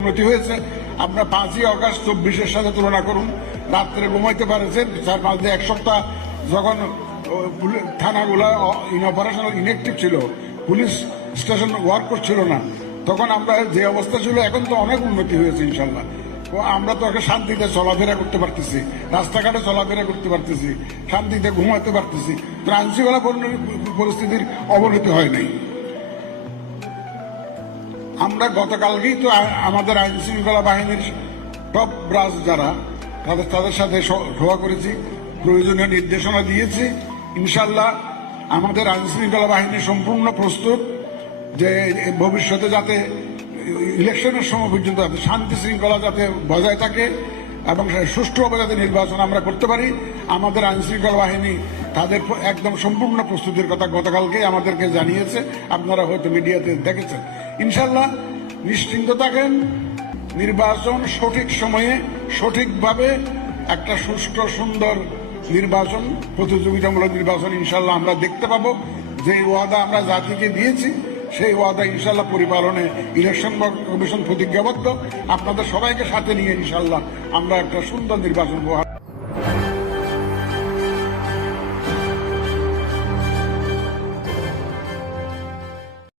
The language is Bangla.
উন্নতি হয়েছে। আপনার 5ই অগাস্ট 24-এর সাথে তুলনা করুন, রাত্রে ঘুমাইতে পারেছেন 4-5 দিন, এক সপ্তাহ যখন থানাগুলা অপারেশনাল ইনএক্টিভ ছিল, পুলিশ স্টেশন ওয়ার্ক করছিল না, তখন আমরা যে অবস্থা ছিল, এখন তো অনেক উন্নতি হয়েছে ইনশাল্লাহ। আমরা তো একটা শান্তিতে চলাফেরা করতে পারতেছি, রাস্তাঘাটে চলাফেরা করতে পারতেছি, শান্তিতে ঘুমাতে পারতেছি। তো আইনশৃঙ্খলা পরিস্থিতির অবনতি হয় নাই। আমরা গতকালকেই তো আমাদের আইন শৃঙ্খলা বাহিনীর টপ ব্রাস যারা তাদের সাথে সভা করেছি, প্রয়োজনীয় নির্দেশনা দিয়েছি। ইনশাল্লাহ আমাদের আইন শৃঙ্খলা বাহিনী সম্পূর্ণ প্রস্তুত যে ভবিষ্যতে যাতে ইলেকশনের সময় পর্যন্ত যাতে শান্তি শৃঙ্খলা যাতে বজায় থাকে এবং সুষ্ঠুভাবে যাতে নির্বাচন আমরা করতে পারি। আমাদের আইন শৃঙ্খলা বাহিনী তাদের একদম সম্পূর্ণ প্রস্তুতির কথা গতকালকেই আমাদেরকে জানিয়েছে, আপনারা হয়তো মিডিয়াতে দেখেছেন। ইনশাল্লাহ নিশ্চিন্ত থাকেন, নির্বাচন সঠিক সময়ে সঠিকভাবে একটা সুষ্ঠু সুন্দর নির্বাচন, প্রতিযোগিতামূলক নির্বাচন ইনশাল্লাহ আমরা দেখতে পাবো। যে ওয়াদা আমরা জাতিকে দিয়েছি সেই ওয়াদা ইনশাল্লাহ পরিপালনে ইলেকশন কমিশন প্রতিজ্ঞাবদ্ধ। আপনাদের সবাইকে সাথে নিয়ে ইনশাল্লাহ আমরা একটা সুন্দর নির্বাচন